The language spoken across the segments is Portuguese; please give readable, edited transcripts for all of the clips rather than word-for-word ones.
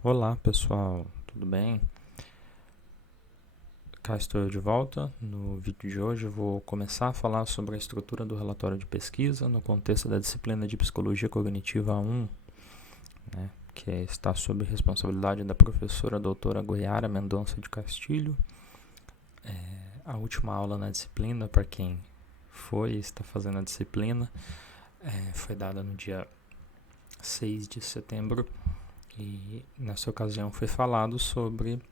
Olá pessoal, tudo bem? Cá estou eu de volta. No vídeo de hoje eu vou começar a falar sobre a estrutura do relatório de pesquisa no contexto da disciplina de Psicologia Cognitiva 1, que está sob responsabilidade da professora doutora Goiara Mendonça de Castilho. A última aula na disciplina, para quem foi e está fazendo a disciplina, foi dada no dia 6 de setembro e nessa ocasião foi falado sobre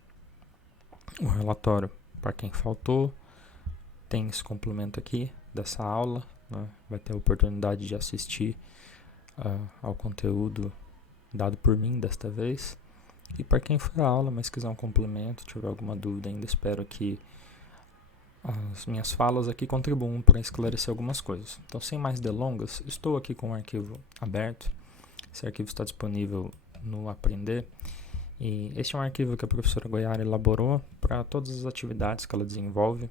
o relatório. Para quem faltou, tem esse complemento aqui dessa aula, né? Vai ter a oportunidade de assistir ao conteúdo dado por mim desta vez. E para quem foi à aula, mas quiser um complemento, tiver alguma dúvida ainda, espero que as minhas falas aqui contribuam para esclarecer algumas coisas. Então, sem mais delongas, estou aqui com o arquivo aberto. Esse arquivo está disponível no Aprender. E este é um arquivo que a professora Goiara elaborou para todas as atividades que ela desenvolve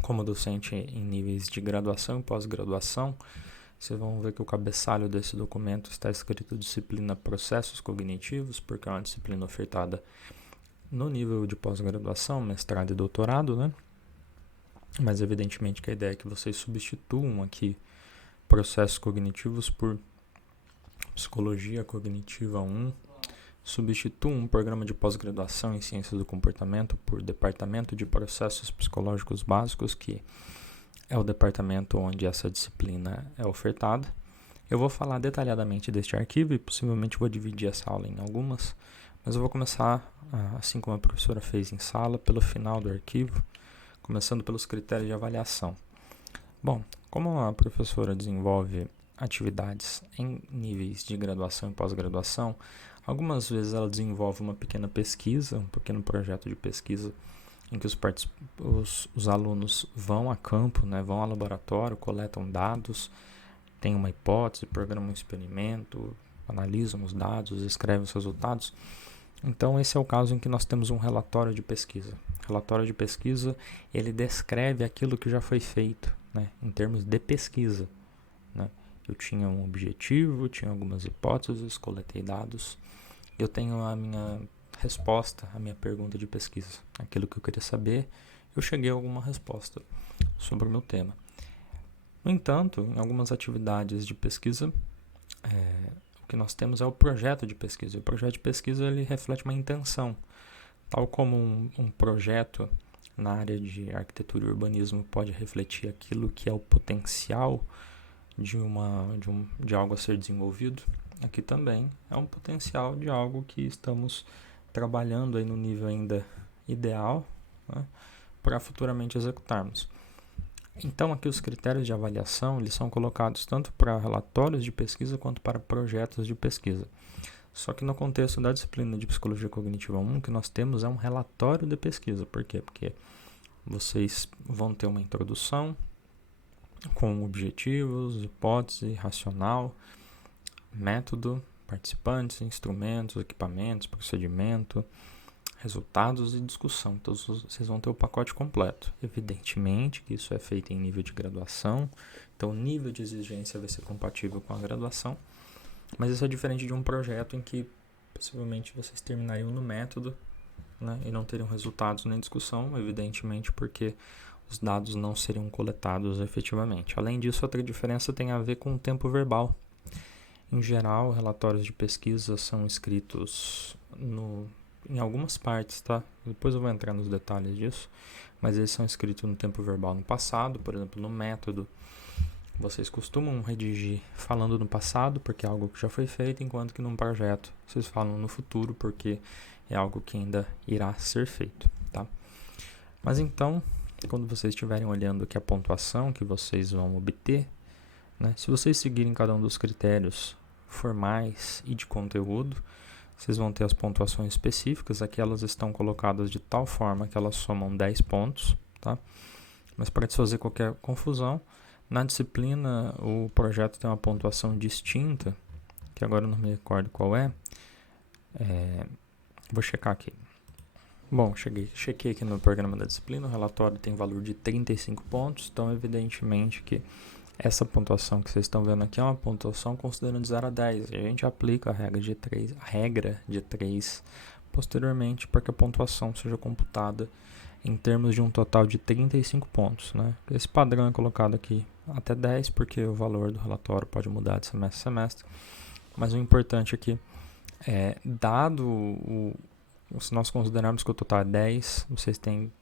como docente em níveis de graduação e pós-graduação. Vocês vão ver que o cabeçalho desse documento está escrito disciplina Processos Cognitivos, porque é uma disciplina ofertada no nível de pós-graduação, mestrado e doutorado, né? Mas evidentemente que a ideia é que vocês substituam aqui processos cognitivos por Psicologia Cognitiva 1, substituam um programa de pós-graduação em Ciências do Comportamento por Departamento de Processos Psicológicos Básicos, que é o departamento onde essa disciplina é ofertada. Eu vou falar detalhadamente deste arquivo e possivelmente vou dividir essa aula em algumas, mas eu vou começar, assim como a professora fez em sala, pelo final do arquivo, começando pelos critérios de avaliação. Bom, como a professora desenvolve atividades em níveis de graduação e pós-graduação, algumas vezes ela desenvolve uma pequena pesquisa, um pequeno projeto de pesquisa em que os alunos vão a campo, né, vão ao laboratório, coletam dados, têm uma hipótese, programam um experimento, analisam os dados, escrevem os resultados. Então, esse é o caso em que nós temos um relatório de pesquisa. O relatório de pesquisa, ele descreve aquilo que já foi feito, né, em termos de pesquisa. Né? Eu tinha um objetivo, tinha algumas hipóteses, coletei dados, eu tenho a minha resposta à minha pergunta de pesquisa. Aquilo que eu queria saber, eu cheguei a alguma resposta sobre o meu tema. No entanto, em algumas atividades de pesquisa, o que nós temos é o projeto de pesquisa. O projeto de pesquisa ele reflete uma intenção. Tal como um projeto na área de arquitetura e urbanismo pode refletir aquilo que é o potencial de algo a ser desenvolvido, aqui também é um potencial de algo que estamos trabalhando aí no nível ainda ideal, né, para futuramente executarmos. Então aqui os critérios de avaliação eles são colocados tanto para relatórios de pesquisa quanto para projetos de pesquisa. Só que no contexto da disciplina de Psicologia Cognitiva 1, o que nós temos é um relatório de pesquisa. Por quê? Porque vocês vão ter uma introdução com objetivos, hipótese, racional, método, participantes, instrumentos, equipamentos, procedimento, resultados e discussão. Então vocês vão ter o pacote completo. Evidentemente que isso é feito em nível de graduação, então o nível de exigência vai ser compatível com a graduação, mas isso é diferente de um projeto em que possivelmente vocês terminariam no método, né, e não teriam resultados nem discussão, evidentemente porque os dados não seriam coletados efetivamente. Além disso, outra diferença tem a ver com o tempo verbal. Em geral, relatórios de pesquisa são escritos em algumas partes, tá? Depois eu vou entrar nos detalhes disso, mas eles são escritos no tempo verbal no passado, por exemplo, no método. Vocês costumam redigir falando no passado, porque é algo que já foi feito, enquanto que num projeto vocês falam no futuro, porque é algo que ainda irá ser feito, tá? Mas então, quando vocês estiverem olhando aqui a pontuação que vocês vão obter, né, se vocês seguirem cada um dos critérios formais e de conteúdo, vocês vão ter as pontuações específicas. Aqui elas estão colocadas de tal forma que elas somam 10 pontos, tá? Mas para desfazer qualquer confusão, na disciplina o projeto tem uma pontuação distinta, que agora eu não me recordo qual é. Vou checar aqui. Bom, chequei aqui no programa da disciplina, o relatório tem valor de 35 pontos, então evidentemente que Essa pontuação que vocês estão vendo aqui é uma pontuação considerando de 0 a 10. A gente aplica a regra de 3 posteriormente para que a pontuação seja computada em termos de um total de 35 pontos, né? Esse padrão é colocado aqui até 10, porque o valor do relatório pode mudar de semestre a semestre. Mas o importante aqui é, se nós considerarmos que o total é 10, vocês têm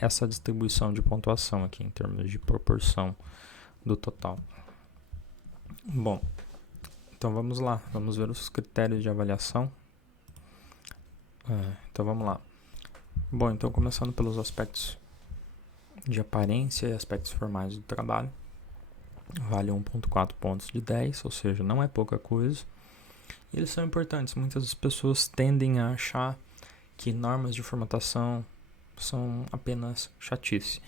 essa distribuição de pontuação aqui em termos de proporção do total. Bom, então vamos lá, vamos ver os critérios de avaliação. Então vamos lá. Bom, então começando pelos aspectos de aparência e aspectos formais do trabalho. Vale 1.4 pontos de 10, ou seja, não é pouca coisa. E eles são importantes. Muitas pessoas tendem a achar que normas de formatação são apenas chatice.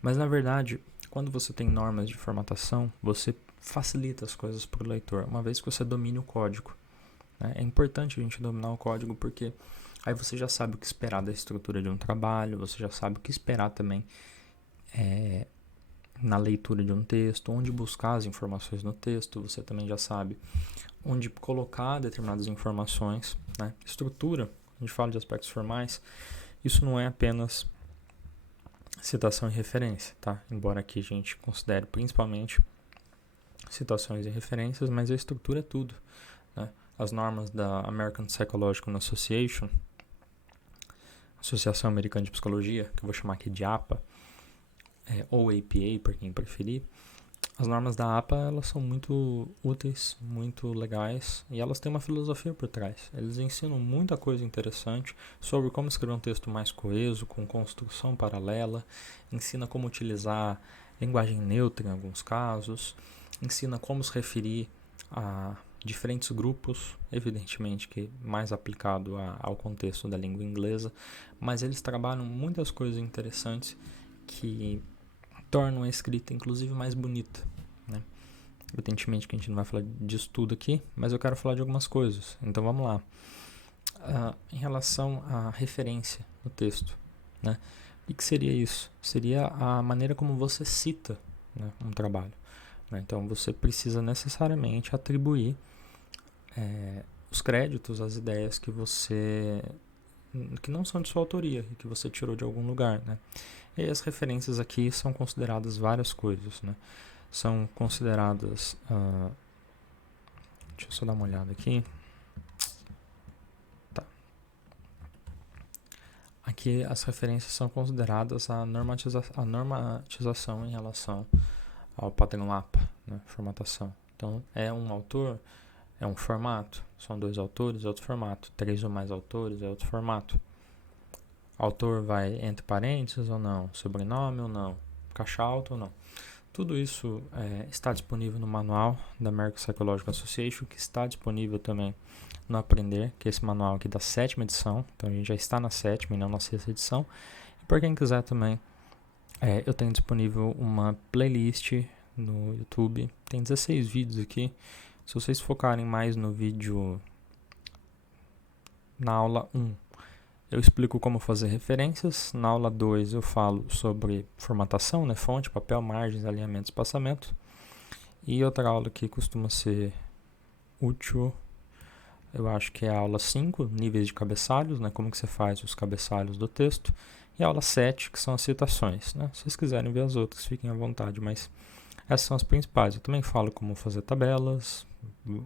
Mas, na verdade, quando você tem normas de formatação, você facilita as coisas para o leitor, uma vez que você domine o código. Né? É importante a gente dominar o código porque aí você já sabe o que esperar da estrutura de um trabalho, você já sabe o que esperar também na leitura de um texto, onde buscar as informações no texto, você também já sabe onde colocar determinadas informações. Né? Estrutura, a gente fala de aspectos formais, isso não é apenas citação e referência, tá? Embora aqui a gente considere principalmente citações e referências, mas a estrutura é tudo. Né? As normas da American Psychological Association, Associação Americana de Psicologia, que eu vou chamar aqui de APA, ou APA, para quem preferir. As normas da APA, elas são muito úteis, muito legais, e elas têm uma filosofia por trás. Eles ensinam muita coisa interessante sobre como escrever um texto mais coeso, com construção paralela, ensina como utilizar linguagem neutra em alguns casos, ensina como se referir a diferentes grupos, evidentemente que mais aplicado ao contexto da língua inglesa, mas eles trabalham muitas coisas interessantes que tornam a escrita inclusive mais bonita. Né? Evidentemente que a gente não vai falar disso tudo aqui, mas eu quero falar de algumas coisas. Então vamos lá. Em relação à referência no texto, né? O que seria isso? Seria a maneira como você cita, né, um trabalho. Né? Então você precisa necessariamente atribuir os créditos, as ideias que não são de sua autoria, que você tirou de algum lugar. Né? E as referências aqui são consideradas várias coisas, né? São consideradas... deixa eu só dar uma olhada aqui. Tá. Aqui as referências são consideradas a normatização em relação ao padrão APA, né? Formatação. Então, é um autor, é um formato. São 2 autores, é outro formato. 3 ou mais autores, é outro formato. Autor vai entre parênteses ou não? Sobrenome ou não? Caixa alta ou não? Tudo isso está disponível no manual da American Psychological Association, que está disponível também no Aprender, que é esse manual aqui da 7ª edição. Então a gente já está na 7ª e não na 6ª edição. E para quem quiser também, eu tenho disponível uma playlist no YouTube. Tem 16 vídeos aqui. Se vocês focarem mais no vídeo, na aula 1, eu explico como fazer referências. Na aula 2 eu falo sobre formatação, né? Fonte, papel, margens, alinhamento, espaçamento. E outra aula que costuma ser útil, eu acho que é a aula 5, níveis de cabeçalhos, né? Como que você faz os cabeçalhos do texto. E a aula 7, que são as citações. Né? Se vocês quiserem ver as outras, fiquem à vontade, mas essas são as principais. Eu também falo como fazer tabelas,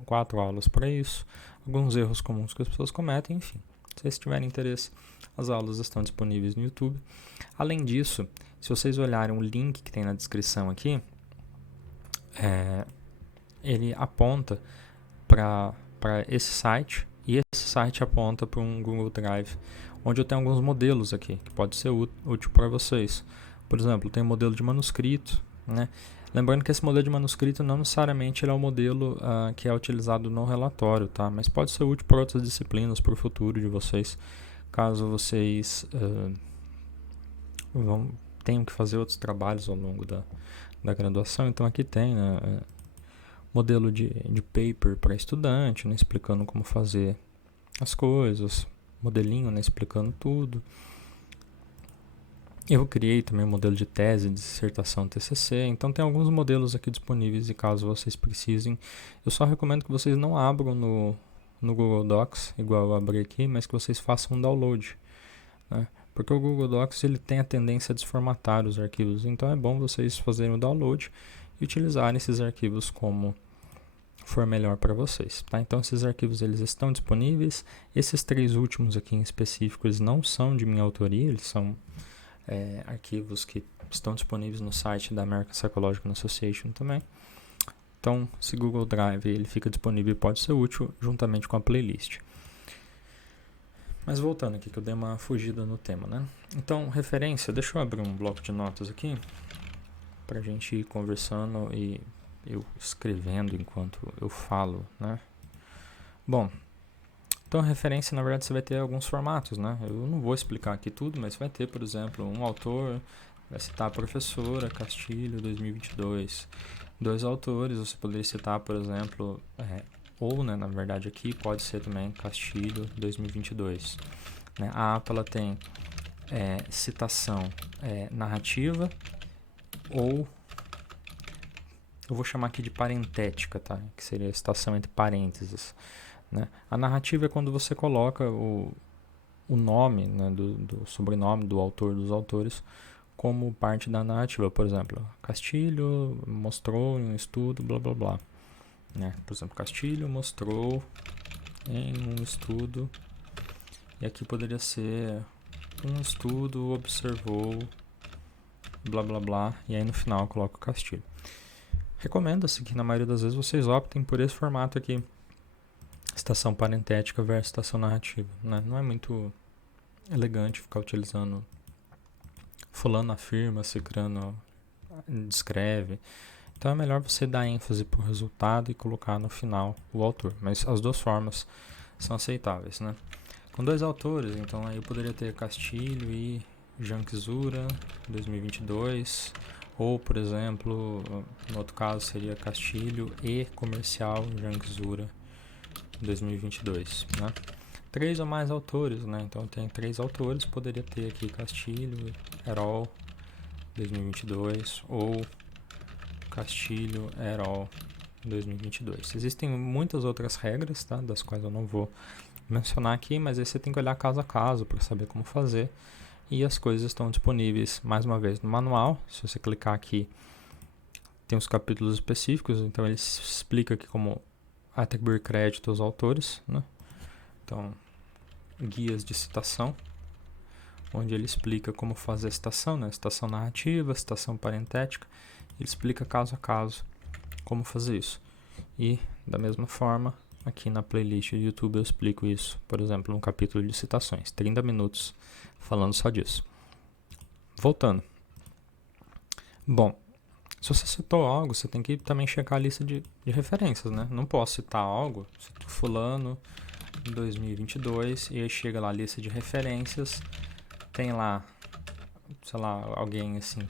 4 aulas para isso, alguns erros comuns que as pessoas cometem, enfim. Se vocês tiverem interesse, as aulas estão disponíveis no YouTube. Além disso, se vocês olharem o link que tem na descrição aqui, ele aponta para esse site, e esse site aponta para um Google Drive, onde eu tenho alguns modelos aqui, que pode ser útil para vocês. Por exemplo, tem um modelo de manuscrito, né? Lembrando que esse modelo de manuscrito não necessariamente ele é o modelo que é utilizado no relatório, tá? Mas pode ser útil para outras disciplinas, para o futuro de vocês, caso vocês tenham que fazer outros trabalhos ao longo da graduação. Então aqui tem, né, modelo de paper para estudante, né, explicando como fazer as coisas, modelinho, né, explicando tudo. Eu criei também um modelo de tese, dissertação, TCC, então tem alguns modelos aqui disponíveis e caso vocês precisem. Eu só recomendo que vocês não abram no Google Docs, igual eu abri aqui, mas que vocês façam um download, né? Porque o Google Docs ele tem a tendência a desformatar os arquivos, então é bom vocês fazerem o download e utilizarem esses arquivos como for melhor para vocês, tá? Então esses arquivos eles estão disponíveis. Esses 3 últimos aqui em específico eles não são de minha autoria, eles são arquivos que estão disponíveis no site da American Psychological Association também. Então, se Google Drive ele fica disponível, pode ser útil juntamente com a playlist. Mas voltando aqui, que eu dei uma fugida no tema, né? Então, referência, deixa eu abrir um bloco de notas aqui pra gente ir conversando e eu escrevendo enquanto eu falo, né? Bom, então referência, na verdade, você vai ter alguns formatos, né? Eu não vou explicar aqui tudo, mas vai ter, por exemplo, um autor, vai citar a professora Castilho, 2022. 2 autores, você poderia citar, por exemplo, ou, né, na verdade aqui pode ser também Castilho, 2022. Né? A APA ela tem citação narrativa ou eu vou chamar aqui de parentética, tá? Que seria a citação entre parênteses. Né? A narrativa é quando você coloca o nome, né, do sobrenome do autor, dos autores, como parte da narrativa. Por exemplo, Castilho mostrou em um estudo, blá blá blá. Né? Por exemplo, Castilho mostrou em um estudo, e aqui poderia ser um estudo observou, blá blá blá, e aí no final eu coloco Castilho. Recomenda-se que na maioria das vezes vocês optem por esse formato aqui, citação parentética versus citação narrativa, né? Não é muito elegante ficar utilizando fulano afirma, cicrano descreve. Então é melhor você dar ênfase para o resultado e colocar no final o autor. Mas as duas formas são aceitáveis, né? Com 2 autores, então aí eu poderia ter Castilho e Jean Kizura, 2022. Ou, por exemplo, no outro caso seria Castilho e Comercial Jean Kizura, 2022, né? 3 ou mais autores, né? Então tem 3 autores, poderia ter aqui Castilho, Herol, 2022, ou Castilho, Herol, 2022. Existem muitas outras regras, tá? Das quais eu não vou mencionar aqui, mas aí você tem que olhar caso a caso para saber como fazer. E as coisas estão disponíveis, mais uma vez, no manual. Se você clicar aqui, tem os capítulos específicos, então ele explica aqui como atribuir crédito aos autores, né? Então, guias de citação, onde ele explica como fazer a citação, né? Citação narrativa, citação parentética. Ele explica caso a caso como fazer isso. E, da mesma forma, aqui na playlist do YouTube eu explico isso, por exemplo, no capítulo de citações. 30 minutos falando só disso. Voltando. Bom, se você citou algo, você tem que também checar a lista de referências, né? Não posso citar algo, cito fulano, 2022, e aí chega lá a lista de referências, tem lá, sei lá, alguém assim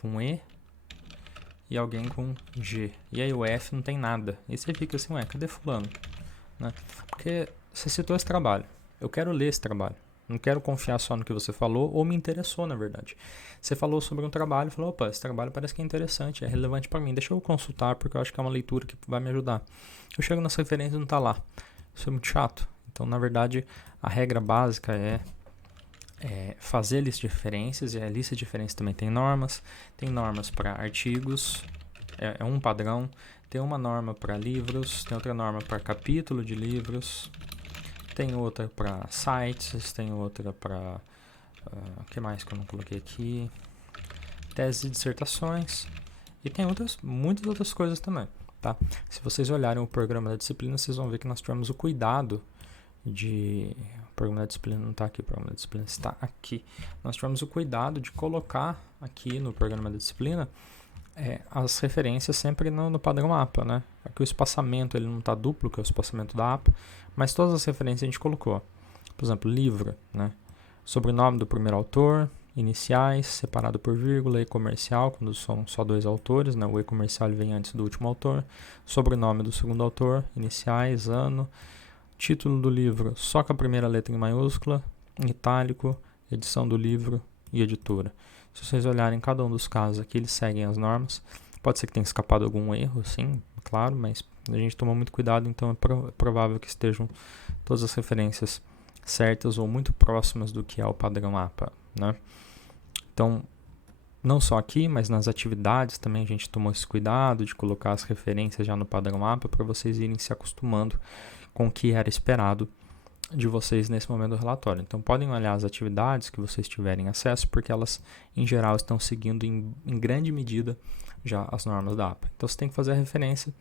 com E e alguém com G. E aí o F não tem nada. E você fica assim, ué, cadê fulano? Né? Porque você citou esse trabalho. Eu quero ler esse trabalho. Não quero confiar só no que você falou ou me interessou, na verdade. Você falou sobre um trabalho e falou, opa, esse trabalho parece que é interessante, é relevante para mim. Deixa eu consultar porque eu acho que é uma leitura que vai me ajudar. Eu chego nas referências e não está lá. Isso é muito chato. Então, na verdade, a regra básica é fazer a lista de referências, e a lista de referências também tem normas para artigos, é um padrão, tem uma norma para livros, tem outra norma para capítulo de livros, tem outra para sites, tem outra para, o que mais que eu não coloquei aqui, teses e dissertações, e tem muitas outras coisas também, tá? Se vocês olharem o programa da disciplina, vocês vão ver que nós tivemos o cuidado o programa da disciplina não está aqui, o programa da disciplina está aqui. Nós tivemos o cuidado de colocar aqui no programa da disciplina as referências sempre no padrão APA, né? Aqui o espaçamento ele não está duplo, que é o espaçamento da APA, mas todas as referências a gente colocou. Por exemplo, livro, né? Sobrenome do primeiro autor, iniciais, separado por vírgula, e comercial, quando são só 2 autores, né? O e comercial vem antes do último autor. Sobrenome do segundo autor, iniciais, ano. Título do livro só com a primeira letra em maiúscula, em itálico, edição do livro e editora. Se vocês olharem cada um dos casos aqui, eles seguem as normas. Pode ser que tenha escapado algum erro, sim, claro, mas a gente tomou muito cuidado, então é provável que estejam todas as referências certas ou muito próximas do que é o padrão APA, né? Então, não só aqui, mas nas atividades também a gente tomou esse cuidado de colocar as referências já no padrão APA para vocês irem se acostumando com o que era esperado de vocês nesse momento do relatório. Então, podem olhar as atividades que vocês tiverem acesso, porque elas, em geral, estão seguindo em grande medida já as normas da APA. Então, você tem que fazer a referência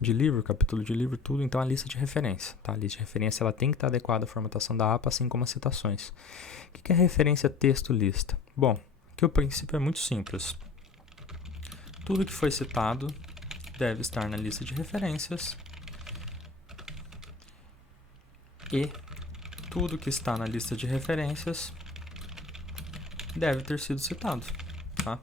de livro, capítulo de livro, tudo. Então, a lista de referência. Tá? A lista de referência ela tem que estar adequada à formatação da APA, assim como as citações. O que é referência texto-lista? Bom, aqui o princípio é muito simples. Tudo que foi citado deve estar na lista de referências e tudo que está na lista de referências deve ter sido citado, tá?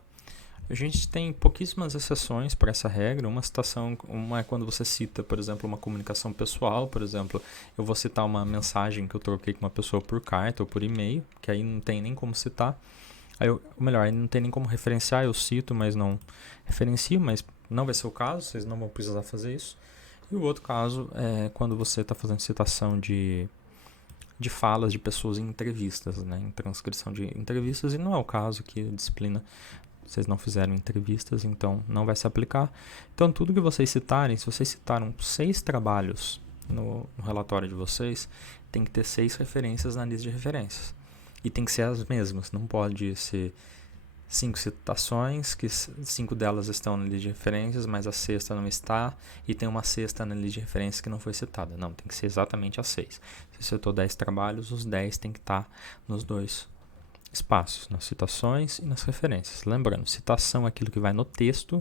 A gente tem pouquíssimas exceções para essa regra. Uma é quando você cita, por exemplo, uma comunicação pessoal. Por exemplo, eu vou citar uma mensagem que eu troquei com uma pessoa por carta ou por e-mail, que aí não tem nem como citar. Aí não tem nem como referenciar, eu cito, mas não referencio, mas não vai ser o caso, vocês não vão precisar fazer isso. E o outro caso é quando você está fazendo citação de falas de pessoas em entrevistas, né, em transcrição de entrevistas, e não é o caso que a disciplina, vocês não fizeram entrevistas, então não vai se aplicar. Então, tudo que vocês citarem, se vocês citaram 6 trabalhos no relatório de vocês, tem que ter 6 referências na lista de referências. E tem que ser as mesmas, não pode ser 5 citações, que 5 delas estão na lista de referências, mas a 6ª não está, e tem uma 6ª na lista de referências que não foi citada. Não, tem que ser exatamente as 6. Se você citou 10 trabalhos, os 10 tem que estar nos 2 espaços, nas citações e nas referências. Lembrando, citação é aquilo que vai no texto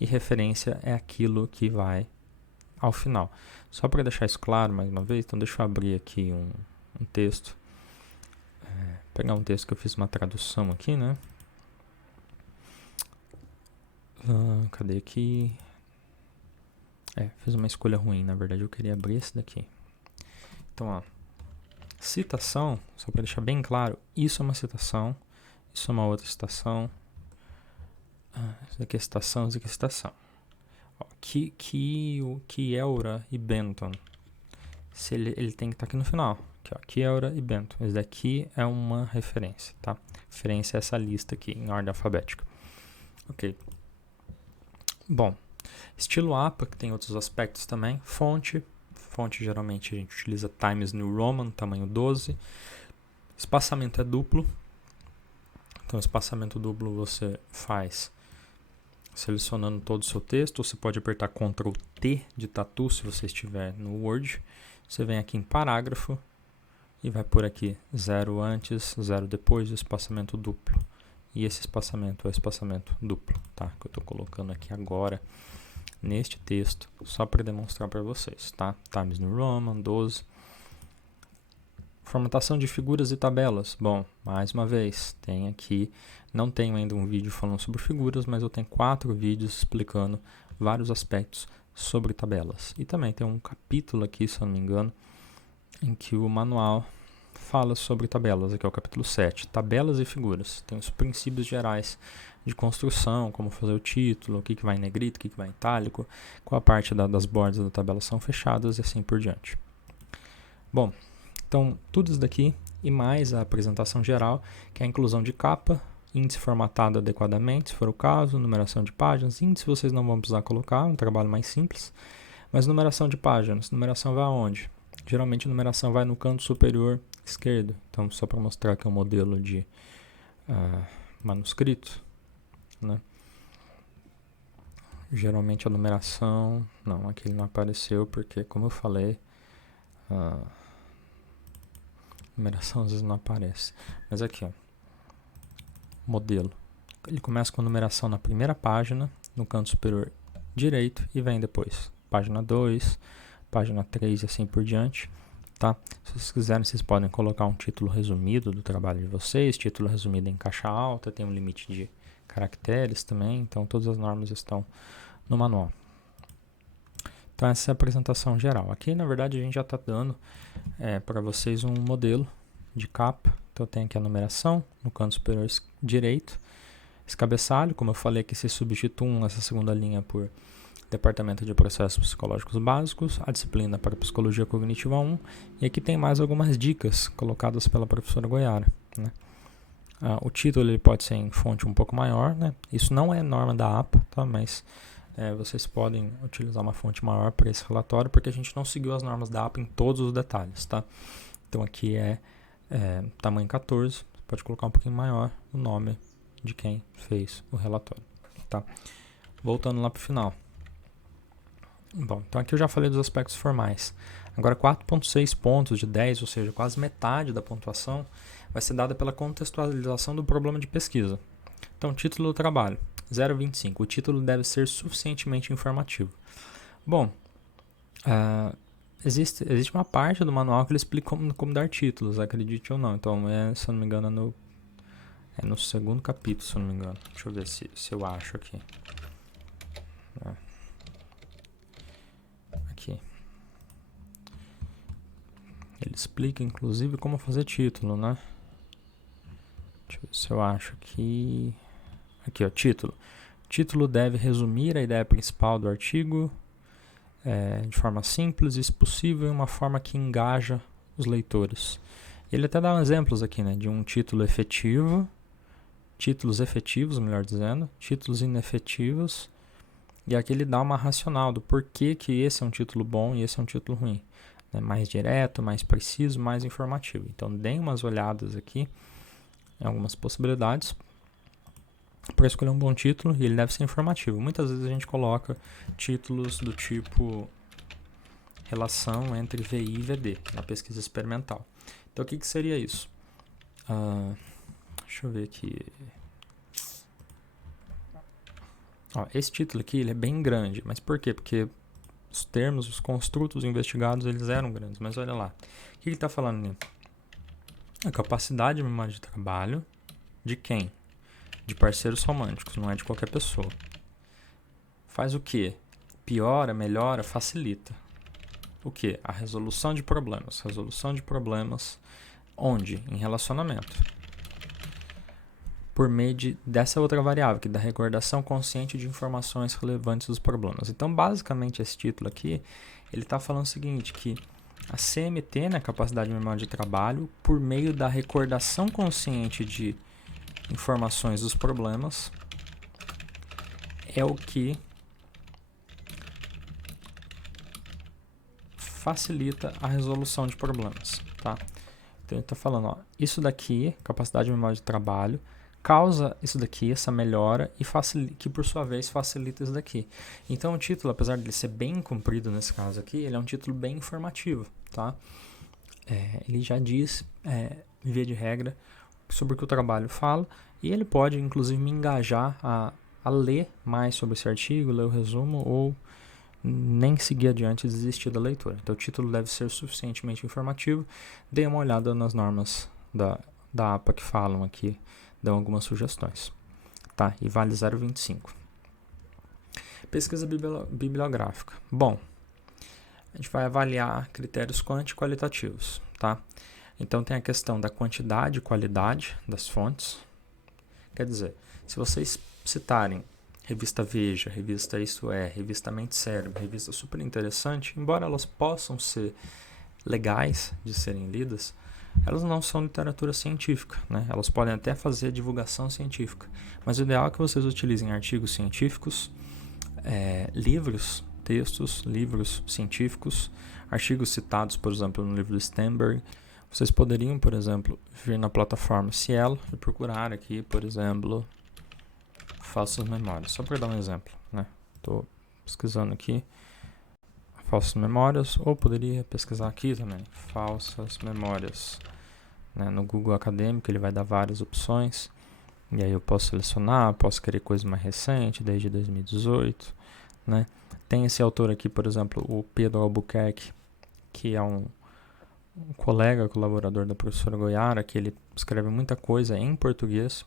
e referência é aquilo que vai ao final. Só para deixar isso claro mais uma vez, então deixa eu abrir aqui um texto. Pegar um texto que eu fiz uma tradução aqui, né? Cadê aqui? Fiz uma escolha ruim, na verdade eu queria abrir esse daqui. Então, ó, citação, só para deixar bem claro, isso é uma citação, isso é uma outra citação, isso daqui é citação, isso daqui é citação. Ó, Kieura e Benton, ele tem que estar aqui no final. Aqui, ó, Kieura e Benton, esse daqui é uma referência, tá? Referência é essa lista aqui, em ordem alfabética. Ok. Bom, estilo APA, que tem outros aspectos também. Fonte geralmente a gente utiliza Times New Roman, tamanho 12. Espaçamento é duplo. Então, espaçamento duplo você faz selecionando todo o seu texto. Você pode apertar Ctrl T de tatu se você estiver no Word. Você vem aqui em parágrafo e vai por aqui 0 antes, 0 depois do espaçamento duplo. E esse espaçamento é o espaçamento duplo, tá? Que eu estou colocando aqui agora neste texto, só para demonstrar para vocês, tá? Times New Roman, 12. Formatação de figuras e tabelas. Bom, mais uma vez, tem aqui, não tenho ainda um vídeo falando sobre figuras, mas eu tenho 4 vídeos explicando vários aspectos sobre tabelas. E também tem um capítulo aqui, se eu não me engano, em que o manual fala sobre tabelas. Aqui é o capítulo 7, tabelas e figuras. Tem os princípios gerais de construção, como fazer o título, o que vai em negrito, o que vai em itálico, qual a parte das bordas da tabela são fechadas e assim por diante. Bom, então tudo isso daqui e mais a apresentação geral, que é a inclusão de capa, índice formatado adequadamente, se for o caso, numeração de páginas. Índice vocês não vão precisar colocar, um trabalho mais simples, mas numeração de páginas, numeração vai aonde? Geralmente a numeração vai no canto superior esquerdo, então só para mostrar que é um modelo de manuscrito, né? Geralmente a numeração, não, aqui ele não apareceu porque, como eu falei, numeração às vezes não aparece, mas aqui, ó, modelo, ele começa com a numeração na primeira página, no canto superior direito, e vem depois página 2, página 3 e assim por diante, tá? Se vocês quiserem, vocês podem colocar um título resumido do trabalho de vocês, título resumido em caixa alta, tem um limite de caracteres também, então todas as normas estão no manual. Então essa é a apresentação geral. Aqui na verdade a gente já está dando para vocês um modelo de capa, Então tem aqui a numeração no canto superior direito. Esse cabeçalho, como eu falei, que se substitui nessa segunda linha por Departamento de Processos Psicológicos Básicos, a disciplina para Psicologia Cognitiva 1, e aqui tem mais algumas dicas colocadas pela professora Goiara, né? O título ele pode ser em fonte um pouco maior, né? Isso não é norma da APA, tá? Mas vocês podem utilizar uma fonte maior para esse relatório, porque a gente não seguiu as normas da APA em todos os detalhes, tá? Então aqui é tamanho 14, você pode colocar um pouquinho maior o nome de quem fez o relatório, tá? Voltando lá para o final. Bom, então aqui eu já falei dos aspectos formais. Agora 4.6 pontos de 10, ou seja, quase metade da pontuação, vai ser dada pela contextualização do problema de pesquisa. Então, título do trabalho, 0,25. O título deve ser suficientemente informativo. Bom, existe uma parte do manual que ele explica como dar títulos, acredite ou não. Então, se eu não me engano, é no segundo capítulo, se eu não me engano. Deixa eu ver se eu acho aqui. Aqui. Ele explica, inclusive, como fazer título, né? Deixa eu ver se eu acho aqui. Aqui, ó, título. Título deve resumir a ideia principal do artigo de forma simples e, se possível, em uma forma que engaja os leitores. Ele até dá exemplos aqui, né? De um título efetivo, títulos efetivos, melhor dizendo, títulos inefetivos. E aqui ele dá uma racional do porquê que esse é um título bom e esse é um título ruim. Mais direto, mais preciso, mais informativo. Então, deem umas olhadas aqui em algumas possibilidades para escolher um bom título, e ele deve ser informativo. Muitas vezes a gente coloca títulos do tipo relação entre VI e VD na pesquisa experimental. Então, o que seria isso? Deixa eu ver aqui. Esse título aqui ele é bem grande, mas por quê? Porque os termos, os construtos investigados, eles eram grandes, mas olha lá. O que ele está falando ali? A capacidade de memória de trabalho de quem? De parceiros românticos, não é de qualquer pessoa. Faz o quê? Piora, melhora, facilita. O quê? A resolução de problemas. Resolução de problemas onde? Em relacionamento. Por meio dessa outra variável, que é da recordação consciente de informações relevantes dos problemas. Então, basicamente, esse título aqui, ele está falando o seguinte, que a CMT, né, capacidade de memória de trabalho, por meio da recordação consciente de informações dos problemas, é o que facilita a resolução de problemas, tá? Então, ele está falando, isso daqui, capacidade de memória de trabalho, causa isso daqui, essa melhora, e que por sua vez facilita isso daqui. Então o título, apesar de ele ser bem comprido nesse caso aqui, ele é um título bem informativo, tá? Ele já diz, via de regra, sobre o que o trabalho fala, e ele pode inclusive me engajar a ler mais sobre esse artigo, ler o resumo, ou nem seguir adiante e desistir da leitura. Então o título deve ser suficientemente informativo. Dê uma olhada nas normas da APA que falam aqui, dão algumas sugestões, tá? E vale 0,25. Pesquisa bibliográfica. Bom, a gente vai avaliar critérios quanti e qualitativos, tá? Então tem a questão da quantidade e qualidade das fontes. Quer dizer, se vocês citarem revista Veja, revista Isto É, revista Mente Cérebro, revista super interessante, embora elas possam ser legais de serem lidas, elas não são literatura científica, né? Elas podem até fazer divulgação científica, mas o ideal é que vocês utilizem artigos científicos, livros, textos, livros científicos, artigos citados, por exemplo, no livro do Stenberg. Vocês poderiam, por exemplo, vir na plataforma Cielo e procurar aqui, por exemplo, falsas memórias, só para dar um exemplo, né? Estou pesquisando aqui falsas memórias, ou poderia pesquisar aqui também, falsas memórias, né? No Google Acadêmico ele vai dar várias opções, e aí eu posso selecionar, posso querer coisa mais recente, desde 2018, né? Tem esse autor aqui, por exemplo, o Pedro Albuquerque, que é um colega, colaborador da professora Goiara, que ele escreve muita coisa em português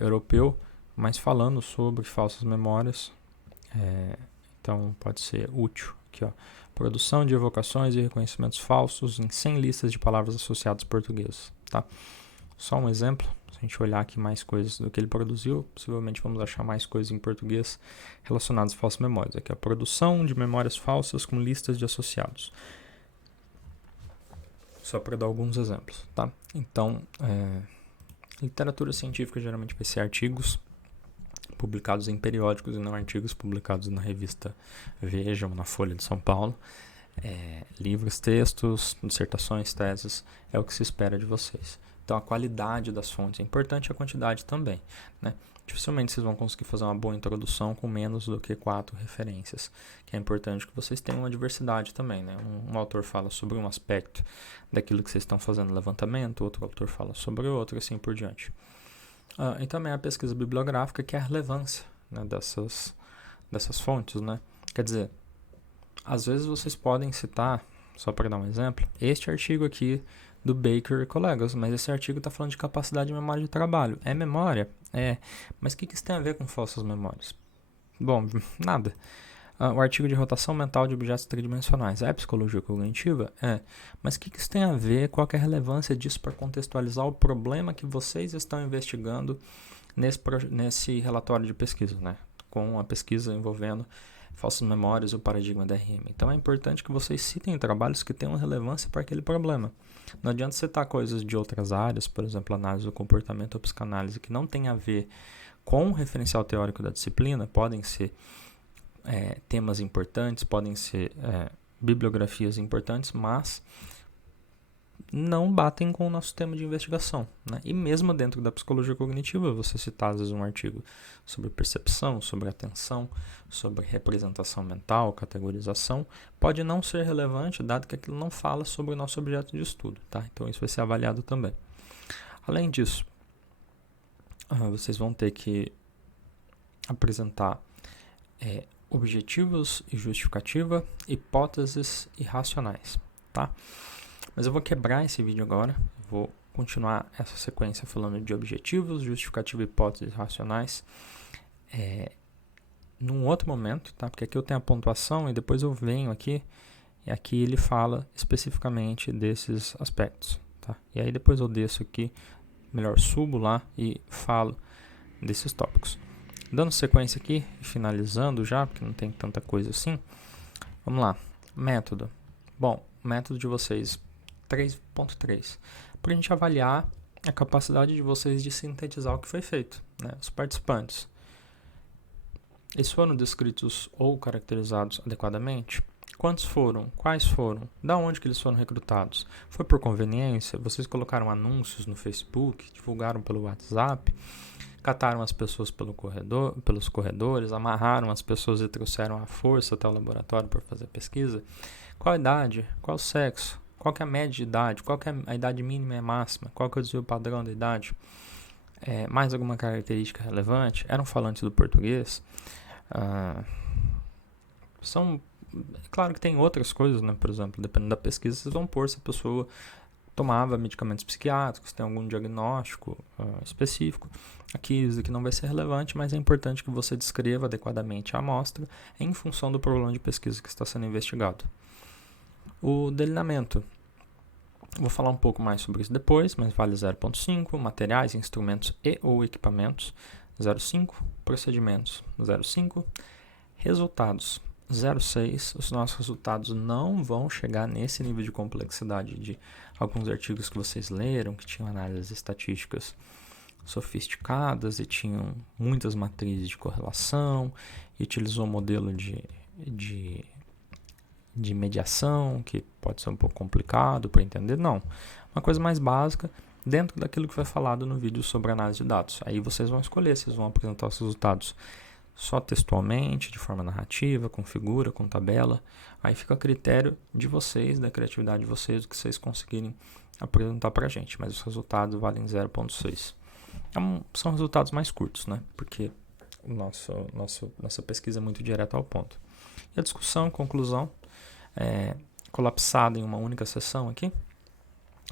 europeu, mas falando sobre falsas memórias, então pode ser útil. Aqui, ó. Produção de evocações e reconhecimentos falsos em 100 listas de palavras associadas portuguesas, tá? Só um exemplo, se a gente olhar aqui mais coisas do que ele produziu, possivelmente vamos achar mais coisas em português relacionadas a falsas memórias. Aqui a produção de memórias falsas com listas de associados. Só para dar alguns exemplos, tá? Então, literatura científica geralmente vai ser artigos publicados em periódicos e não artigos publicados na revista Veja ou na Folha de São Paulo. Livros, textos, dissertações, teses, é o que se espera de vocês. Então a qualidade das fontes é importante, a quantidade também, né? Dificilmente vocês vão conseguir fazer uma boa introdução com menos do que 4 referências, que é importante que vocês tenham uma diversidade também, né? Um autor fala sobre um aspecto daquilo que vocês estão fazendo levantamento, outro autor fala sobre outro, assim por diante. E também a pesquisa bibliográfica, que é a relevância, né, dessas fontes, né? Quer dizer, às vezes vocês podem citar, só para dar um exemplo, este artigo aqui do Baker e colegas, mas esse artigo está falando de capacidade de memória de trabalho. É memória? É. Mas o que isso tem a ver com falsas memórias? Bom, nada. O artigo de rotação mental de objetos tridimensionais é psicologia cognitiva? É. Mas o que isso tem a ver? Qual que é a relevância disso para contextualizar o problema que vocês estão investigando nesse relatório de pesquisa, né? Com a pesquisa envolvendo falsas memórias e o paradigma DRM. Então é importante que vocês citem trabalhos que tenham relevância para aquele problema. Não adianta citar coisas de outras áreas, por exemplo, análise do comportamento ou psicanálise, que não tem a ver com o referencial teórico da disciplina. Podem ser temas importantes, podem ser bibliografias importantes, mas não batem com o nosso tema de investigação, né? E mesmo dentro da psicologia cognitiva, você citar às vezes um artigo sobre percepção, sobre atenção, sobre representação mental, categorização, pode não ser relevante, dado que aquilo não fala sobre o nosso objeto de estudo, tá? Então isso vai ser avaliado também. Além disso, vocês vão ter que apresentar objetivos e justificativa, hipóteses e racionais, tá? Mas eu vou quebrar esse vídeo agora, vou continuar essa sequência falando de objetivos, justificativa, hipóteses racionais num outro momento, tá? Porque aqui eu tenho a pontuação e depois eu venho aqui e aqui ele fala especificamente desses aspectos, tá? E aí depois eu desço aqui, melhor subo lá e falo desses tópicos. Dando sequência aqui, finalizando já, porque não tem tanta coisa assim, vamos lá. Método. Bom, método de vocês 3.3, para a gente avaliar a capacidade de vocês de sintetizar o que foi feito, né? Os participantes, eles foram descritos ou caracterizados adequadamente? Quantos foram? Quais foram? Da onde que eles foram recrutados? Foi por conveniência? Vocês colocaram anúncios no Facebook, divulgaram pelo WhatsApp, cataram as pessoas pelos corredores, amarraram as pessoas e trouxeram à força até o laboratório para fazer pesquisa? Qual a idade? Qual o sexo? Qual que é a média de idade? Qual que é a idade mínima e máxima? Qual que é o desvio padrão da idade? Mais alguma característica relevante? Eram falantes do português? Claro que tem outras coisas, né? Por exemplo, dependendo da pesquisa, vocês vão pôr se a pessoa tomava medicamentos psiquiátricos, tem algum diagnóstico específico. Aqui isso aqui não vai ser relevante, mas é importante que você descreva adequadamente a amostra em função do problema de pesquisa que está sendo investigado. O delineamento. Vou falar um pouco mais sobre isso depois, mas vale 0.5, materiais, instrumentos e ou equipamentos, 0.5, procedimentos, 0.5, resultados, 0.6. Os nossos resultados não vão chegar nesse nível de complexidade de alguns artigos que vocês leram, que tinham análises estatísticas sofisticadas e tinham muitas matrizes de correlação, e utilizou modelo de mediação, que pode ser um pouco complicado para entender. Não, uma coisa mais básica dentro daquilo que foi falado no vídeo sobre análise de dados. Aí vocês vão escolher se vocês vão apresentar os resultados só textualmente, de forma narrativa, com figura, com tabela. Aí fica a critério de vocês, da criatividade de vocês, o que vocês conseguirem apresentar para a gente. Mas os resultados valem 0.6. São resultados mais curtos, né? Porque nossa pesquisa é muito direta ao ponto. E a discussão, conclusão, colapsada em uma única sessão aqui.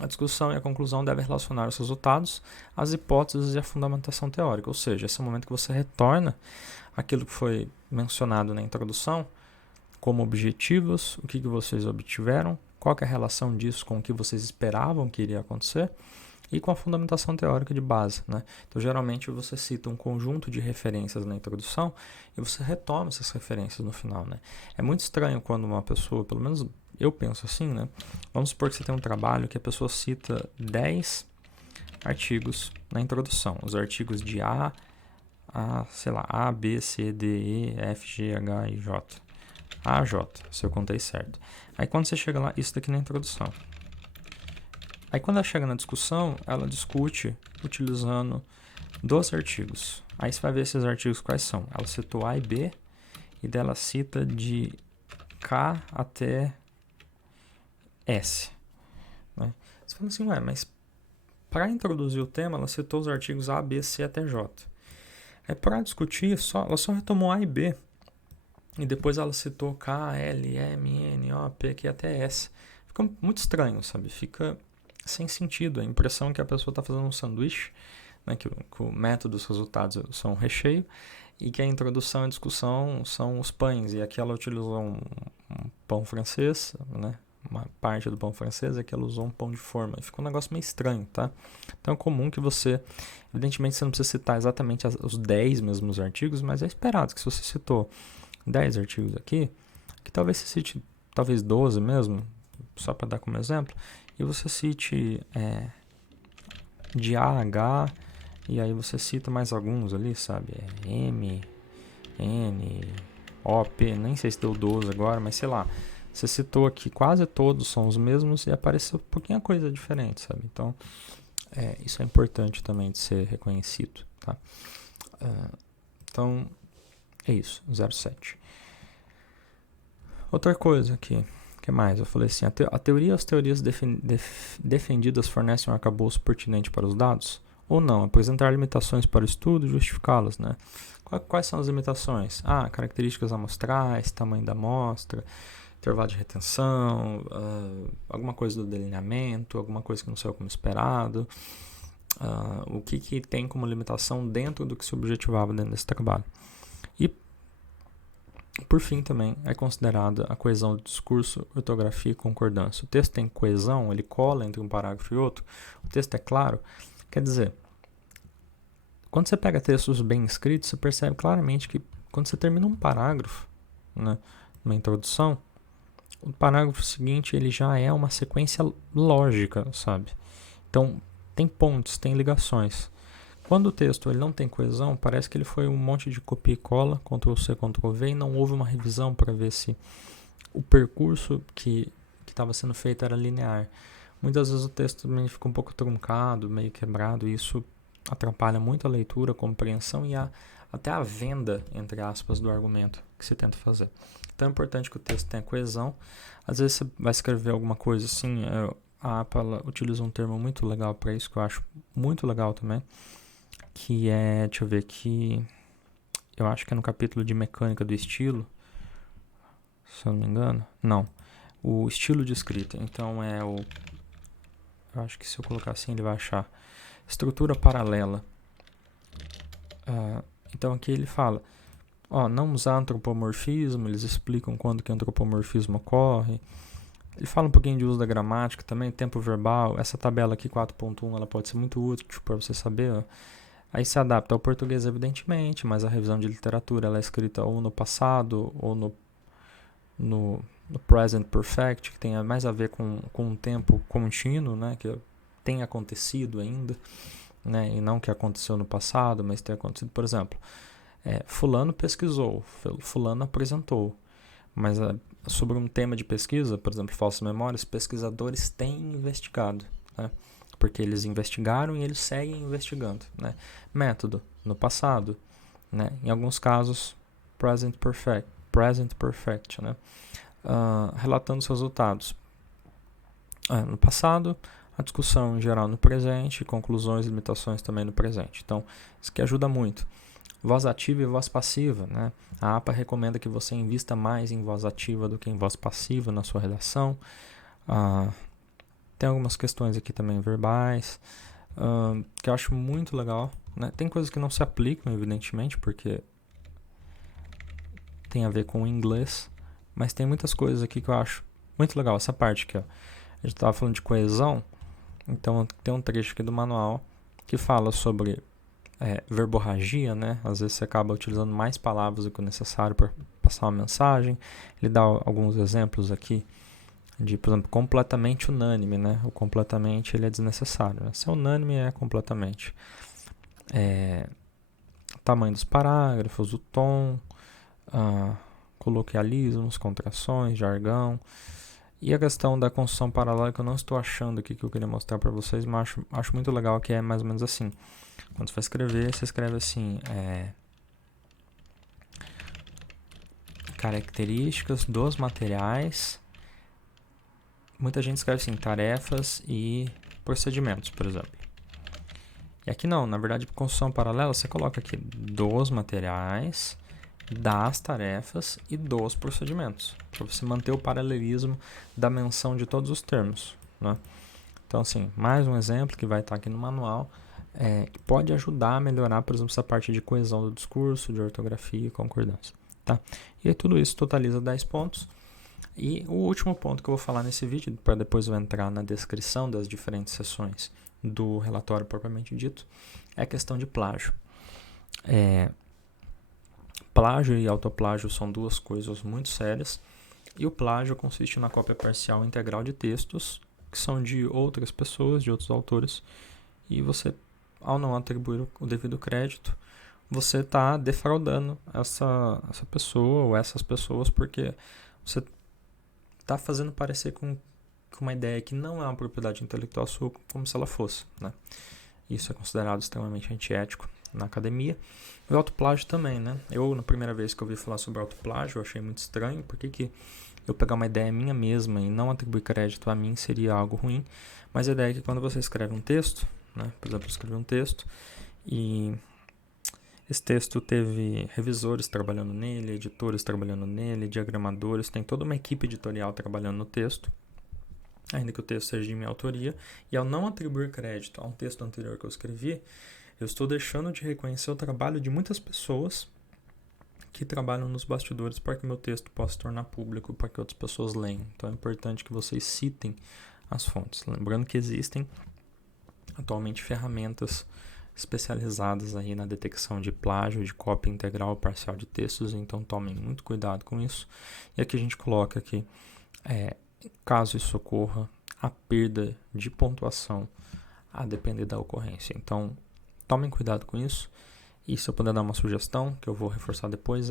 A discussão e a conclusão devem relacionar os resultados às hipóteses e à fundamentação teórica, ou seja, esse é o momento que você retorna aquilo que foi mencionado na introdução como objetivos, o que vocês obtiveram, qual que é a relação disso com o que vocês esperavam que iria acontecer, e com a fundamentação teórica de base, né? Então, geralmente, você cita um conjunto de referências na introdução e você retoma essas referências no final, né? É muito estranho quando uma pessoa, pelo menos eu penso assim, né? Vamos supor que você tem um trabalho que a pessoa cita 10 artigos na introdução. Os artigos de sei lá, A, B, C, D, E, F, G, H e J. A, J, se eu contei certo. Aí, quando você chega lá, isso daqui na introdução. Aí quando ela chega na discussão, ela discute utilizando 2 artigos. Aí você vai ver esses artigos quais são. Ela citou A e B, e dela cita de K até S. Né? Você fala assim, mas para introduzir o tema, ela citou os artigos A, B, C até J. Aí para discutir, ela só retomou A e B. E depois ela citou K, L, M, N, O, P, Q até S. Fica muito estranho, sabe? Fica sem sentido. A impressão é que a pessoa está fazendo um sanduíche, né, que o método dos resultados são o recheio, e que a introdução e a discussão são os pães. E aqui ela utilizou um pão francês, né, uma parte do pão francês, e aqui ela usou um pão de forma. E ficou um negócio meio estranho, tá? Então é comum que você... Evidentemente você não precisa citar exatamente os 10 mesmos artigos, mas é esperado que se você citou 10 artigos aqui, que talvez você cite talvez 12 mesmo, só para dar como exemplo, e você cite de A a H, e aí você cita mais alguns ali, sabe? M, N, O, P, nem sei se deu 12 agora, mas sei lá. Você citou aqui, quase todos são os mesmos e apareceu um pouquinho coisa diferente, sabe? Então, isso é importante também de ser reconhecido, tá? Então, é isso, 07. Outra coisa aqui. Que mais? Eu falei assim, a teoria e as teorias defendidas fornecem um arcabouço pertinente para os dados? Ou não? Apresentar limitações para o estudo e justificá-las, né? Quais são as limitações? Características amostrais, tamanho da amostra, intervalo de retenção, alguma coisa do delineamento, alguma coisa que não saiu como esperado. O que tem como limitação dentro do que se objetivava dentro desse trabalho. E por fim, também é considerada a coesão do discurso, ortografia e concordância. O texto tem coesão, ele cola entre um parágrafo e outro, o texto é claro. Quer dizer, quando você pega textos bem escritos, você percebe claramente que quando você termina um parágrafo, né, uma introdução, o parágrafo seguinte ele já é uma sequência lógica, sabe? Então, tem pontes, tem ligações. Quando o texto ele não tem coesão, parece que ele foi um monte de copia e cola, Ctrl+C, Ctrl+V, e não houve uma revisão para ver se o percurso que estava sendo feito era linear. Muitas vezes o texto também fica um pouco truncado, meio quebrado, e isso atrapalha muito a leitura, a compreensão e até a venda, entre aspas, do argumento que você tenta fazer. Então é importante que o texto tenha coesão. Às vezes você vai escrever alguma coisa assim, a APA utiliza um termo muito legal para isso, que eu acho muito legal também, que é, deixa eu ver aqui, eu acho que é no capítulo de mecânica do estilo, se eu não me engano, não, o estilo de escrita, então eu acho que se eu colocar assim ele vai achar, estrutura paralela, então aqui ele fala, não usar antropomorfismo, eles explicam quando que antropomorfismo ocorre, ele fala um pouquinho de uso da gramática também, tempo verbal, essa tabela aqui 4.1 ela pode ser muito útil para você saber, Aí se adapta ao português, evidentemente, mas a revisão de literatura ela é escrita ou no passado ou no present perfect, que tem mais a ver com um tempo contínuo, né, que tem acontecido ainda, né, e não que aconteceu no passado, mas tem acontecido, por exemplo, fulano pesquisou, fulano apresentou, mas sobre um tema de pesquisa, por exemplo, falsas memórias, pesquisadores têm investigado, né? Porque eles investigaram e eles seguem investigando, né? Método, no passado, né? Em alguns casos, present perfect, né? Relatando os resultados. No passado, a discussão em geral no presente, conclusões e limitações também no presente. Então, isso que ajuda muito. Voz ativa e voz passiva, né? A APA recomenda que você invista mais em voz ativa do que em voz passiva na sua redação. Tem algumas questões aqui também verbais, que eu acho muito legal, né? Tem coisas que não se aplicam, evidentemente, porque tem a ver com o inglês, mas tem muitas coisas aqui que eu acho muito legal. Essa parte aqui, ó. A gente estava falando de coesão, então tem um trecho aqui do manual que fala sobre verborragia, né? Às vezes você acaba utilizando mais palavras do que o necessário para passar uma mensagem. Ele dá alguns exemplos aqui de, por exemplo, completamente unânime, né? O completamente ele é desnecessário, né? Se é unânime é completamente. Tamanho dos parágrafos, o tom, coloquialismos, contrações, jargão. E a questão da construção paralela, que eu não estou achando aqui, que eu queria mostrar para vocês, mas acho muito legal, que é mais ou menos assim. Quando você vai escrever, você escreve assim, características dos materiais. Muita gente escreve assim, tarefas e procedimentos, por exemplo. E aqui não, na verdade, construção paralela, você coloca aqui dos materiais, das tarefas e dos procedimentos, para você manter o paralelismo da menção de todos os termos, né? Então, assim, mais um exemplo que vai estar aqui no manual, que pode ajudar a melhorar, por exemplo, essa parte de coesão do discurso, de ortografia e concordância, tá? E aí, tudo isso totaliza 10 pontos. E o último ponto que eu vou falar nesse vídeo, para depois eu entrar na descrição das diferentes seções do relatório propriamente dito, é a questão de plágio. Plágio e autoplágio são duas coisas muito sérias, e o plágio consiste na cópia parcial integral de textos que são de outras pessoas, de outros autores, e você, ao não atribuir o devido crédito, você está defraudando essa pessoa ou essas pessoas, porque você está fazendo parecer com uma ideia que não é uma propriedade intelectual sua, como se ela fosse, né? Isso é considerado extremamente antiético na academia. E o autoplágio também, né? Eu, na primeira vez que eu ouvi falar sobre autoplágio, eu achei muito estranho, porque eu pegar uma ideia minha mesma e não atribuir crédito a mim seria algo ruim. Mas a ideia é que quando você escreve um texto, né? Por exemplo, eu escrevi um texto e esse texto teve revisores trabalhando nele, editores trabalhando nele, diagramadores, tem toda uma equipe editorial trabalhando no texto, ainda que o texto seja de minha autoria, e ao não atribuir crédito a um texto anterior que eu escrevi, eu estou deixando de reconhecer o trabalho de muitas pessoas que trabalham nos bastidores para que meu texto possa se tornar público, para que outras pessoas leiam. Então é importante que vocês citem as fontes. Lembrando que existem atualmente ferramentas especializadas aí na detecção de plágio, de cópia integral ou parcial de textos, então tomem muito cuidado com isso. E aqui a gente coloca que caso isso ocorra, a perda de pontuação a depender da ocorrência. Então, tomem cuidado com isso. E se eu puder dar uma sugestão, que eu vou reforçar depois,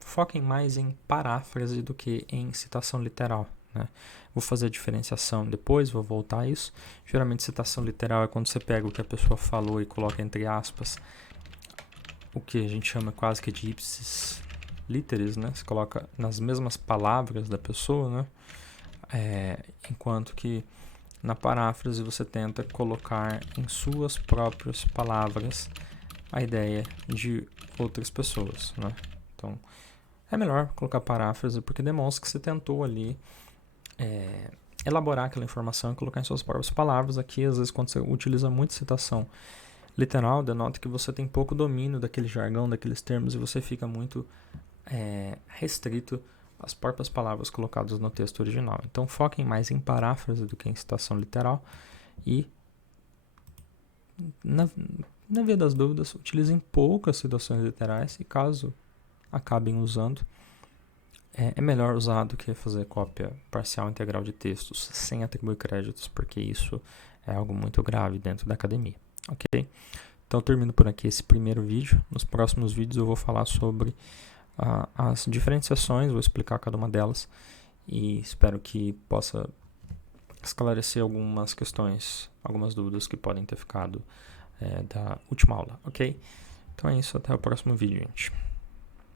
foquem mais em paráfrase do que em citação literal, né? Vou fazer a diferenciação depois, vou voltar a isso. Geralmente, citação literal é quando você pega o que a pessoa falou e coloca entre aspas, o que a gente chama quase que de ipsis literis, né? Você coloca nas mesmas palavras da pessoa, né? Enquanto que na paráfrase você tenta colocar em suas próprias palavras a ideia de outras pessoas, né? Então, é melhor colocar paráfrase porque demonstra que você tentou ali elaborar aquela informação e colocar em suas próprias palavras. Aqui, às vezes, quando você utiliza muito citação literal, denota que você tem pouco domínio daquele jargão, daqueles termos, e você fica muito restrito às próprias palavras colocadas no texto original. Então, foquem mais em paráfrase do que em citação literal e, na via das dúvidas, utilizem poucas citações literais e, caso acabem usando, é melhor usar do que fazer cópia parcial integral de textos sem atribuir créditos, porque isso é algo muito grave dentro da academia, ok? Então, eu termino por aqui esse primeiro vídeo. Nos próximos vídeos eu vou falar sobre as diferentes seções, vou explicar cada uma delas e espero que possa esclarecer algumas questões, algumas dúvidas que podem ter ficado da última aula, ok? Então é isso, até o próximo vídeo, gente.